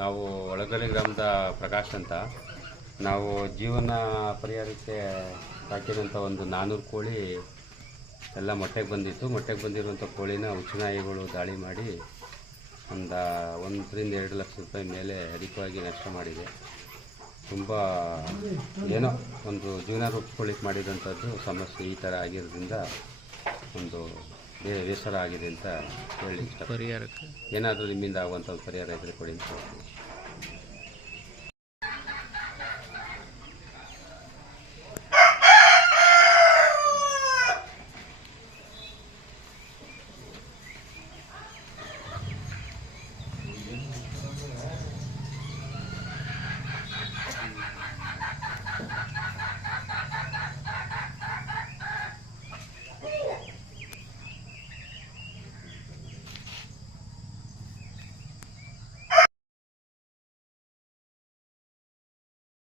ನಾವು ಒಳಗಡೆ ಗ್ರಾಮದ ಪ್ರಕಾಶ್ ಅಂತ. ನಾವು ಜೀವನ ಪರಿಹಾರಕ್ಕೆ ಸಾಕಿದಂಥ ಒಂದು ನಾನ್ನೂರು ಕೋಳಿ ಎಲ್ಲ ಮೊಟ್ಟೆಗೆ ಬಂದಿತ್ತು. ಮೊಟ್ಟೆಗೆ ಬಂದಿರುವಂಥ ಕೋಳಿನ ಉಚ್ಚನಾಯಿಗಳು ದಾಳಿ ಮಾಡಿ ಒಂದು ಒಂದರಿಂದ ಎರಡು ಲಕ್ಷ ರೂಪಾಯಿ ಮೇಲೆ ಅಧಿಕವಾಗಿ ನಷ್ಟ ಮಾಡಿದೆ. ತುಂಬ ಏನೋ ಒಂದು ಜೀವನ ರೂಪಿಸ್ಕೊಳ್ಳಿಕ್ಕೆ ಮಾಡಿದಂಥದ್ದು ಸಮಸ್ಯೆ ಈ ಥರ ಆಗಿರೋದ್ರಿಂದ ಒಂದು ಬೇಸರ ಆಗಿದೆ ಅಂತ ಹೇಳಿ ಪರಿಹಾರಕ್ಕೆ. ಏನಾದರೂ ನಿಮ್ಮಿಂದ ಆಗುವಂಥ ಪರಿಹಾರ ಇದ್ದರೆ ಕೊಡಿ ಅಂತ ಹೇಳ್ತೀನಿ.